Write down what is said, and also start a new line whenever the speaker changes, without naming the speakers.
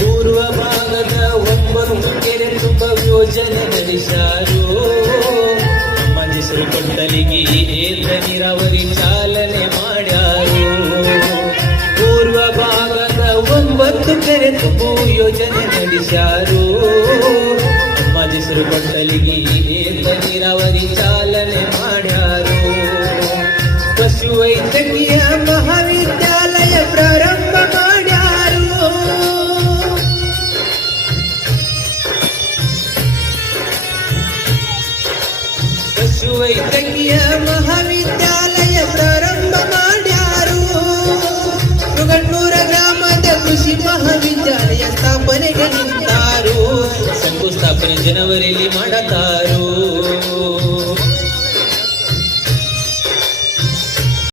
ಪೂರ್ವ ಭಾಗದ ಒಂಬತ್ತು ಕೆರೆ ತುಂಬ ಯೋಜನೆ ನಡೆಸಾರು. ಮಂಜಿಸಲು ಕೊಟ್ಟಲಿಗೆ ಏತ ನೀರಾವರಿ ಚಾಲನೆ ಮಾಡ್ಯಾರು. ಪೂರ್ವ ಭಾಗದ ಒಂಬತ್ತು ಕೆರೆ ತುಂಬು ಯೋಜನೆ ನಡೆಸಾರು. ಮಂಜಿಸಲು ಕೊಟ್ಟಲಿಗೆ ಏತ ನೀರಾವರಿ ಚಾಲನೆ ಮಾಡ್ಯಾರು. ಪಶುವೈದ್ಯಕೀಯ ಮಹಾವಿದ್ಯ ಪಶುವೈದ್ಯಕೀಯ ಮಹಾವಿದ್ಯಾಲಯ ಪ್ರಾರಂಭ ಮಾಡ್ಯಾರು. ಮುಗಣ್ಣೂರ ಗ್ರಾಮದ ಕೃಷಿ ಮಹಾವಿದ್ಯಾಲಯ ಸ್ಥಾಪನೆಗೆ ನಿಂತಾರು. ಶಂಕುಸ್ಥಾಪನೆ ಜನವರಿಯಲ್ಲಿ ಮಾಡತಾರು.